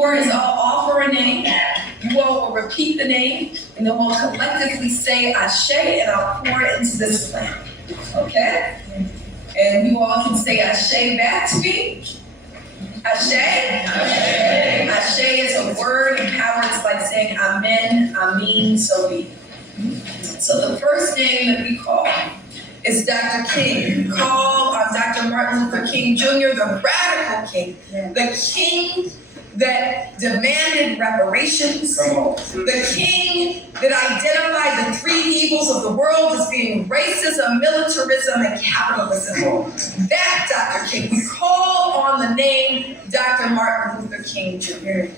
for is I'll offer a name, you all will repeat the name, and then we'll collectively say Ashe, and I'll pour it into this plan. Okay? And you all can say Ashe back to me. Ashe? Ashe. Ashe is a word in power. It's like saying Amen, Amen, so be it. So the first name that we call is Dr. King. We call Dr. Martin Luther King Jr. the radical king, the king that demanded reparations, the king that identified the three evils of the world as being racism, militarism, and capitalism. That Dr. King. We call on the name Dr. Martin Luther King Jr.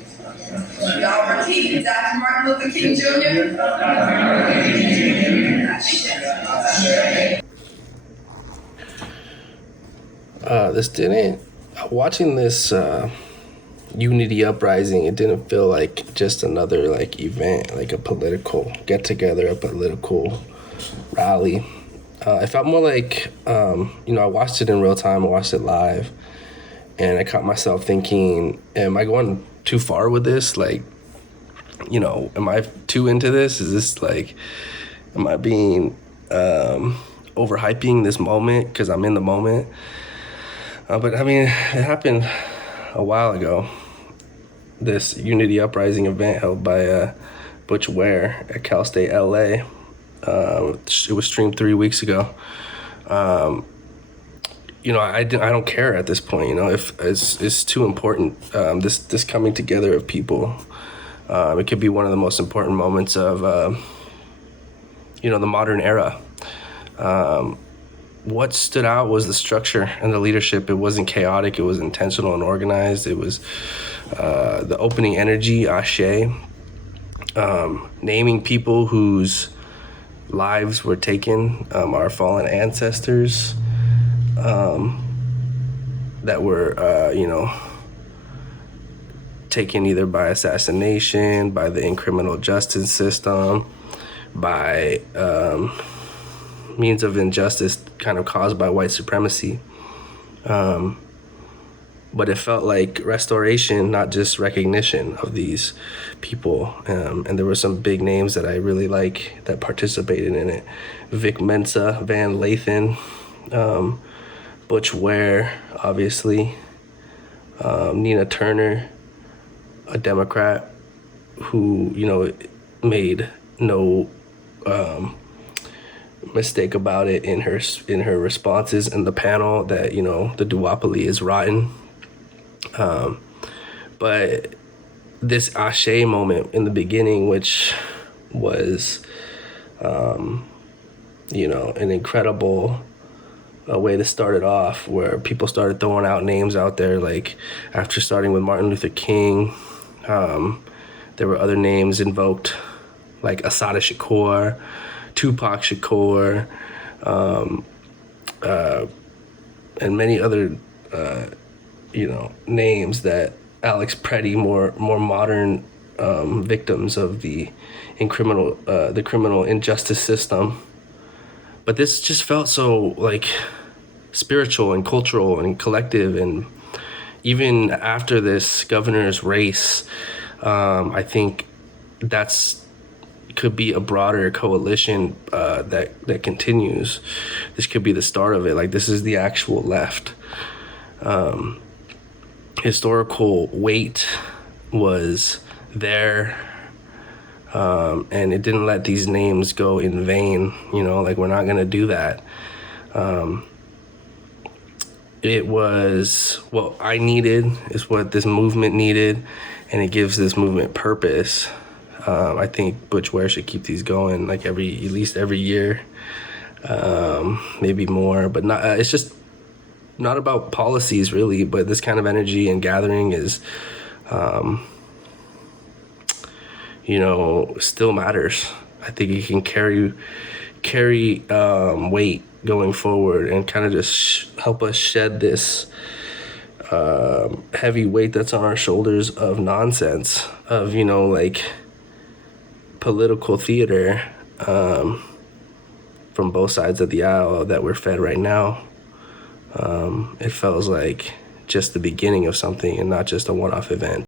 Y'all repeat it. Dr. Martin Luther King Jr. Watching this Unity Uprising, it didn't feel like just another like event, like a political get together, a political rally. It felt more like, I watched it in real time, I watched it live, and I caught myself thinking, am I going too far with this? Like, am I too into this? Is this like, am I being overhyping this moment because I'm in the moment? But I mean, it happened a while ago. This Unity Uprising event held by Butch Ware at Cal State LA. It was streamed 3 weeks ago. I don't care at this point. If it's too important. This coming together of people. It could be one of the most important moments of the modern era. What stood out was the structure and the leadership. It wasn't chaotic. It was intentional and organized. It was the opening energy, Ashe, naming people whose lives were taken, our fallen ancestors that were, taken either by assassination, by the criminal justice system, by means of injustice kind of caused by white supremacy. But it felt like restoration, not just recognition of these people. And there were some big names that I really like that participated in it. Vic Mensa, Van Lathan, Butch Ware, obviously, Nina Turner, a Democrat who, made no mistake about it in her responses in the panel that the duopoly is rotten. But this Ashe moment in the beginning, which was an incredible way to start it off, where people started throwing out names out there, like after starting with Martin Luther King, there were other names invoked, like Assata Shakur, Tupac Shakur, and many other, names that Alex Preddy, more modern victims of the criminal injustice system. But this just felt so like spiritual and cultural and collective. And even after this governor's race, I think could be a broader coalition that continues. This could be the start of it. Like, this is the actual left. Historical weight was there, and it didn't let these names go in vain. We're not gonna do that. It was what I needed, is what this movement needed, and it gives this movement purpose. I think Butch Ware should keep these going at least every year, maybe more, but not. It's just not about policies really, but this kind of energy and gathering is, still matters. I think it can carry weight going forward and kind of just help us shed this heavy weight that's on our shoulders of nonsense, of political theater from both sides of the aisle that we're fed right now. It feels like just the beginning of something and not just a one-off event.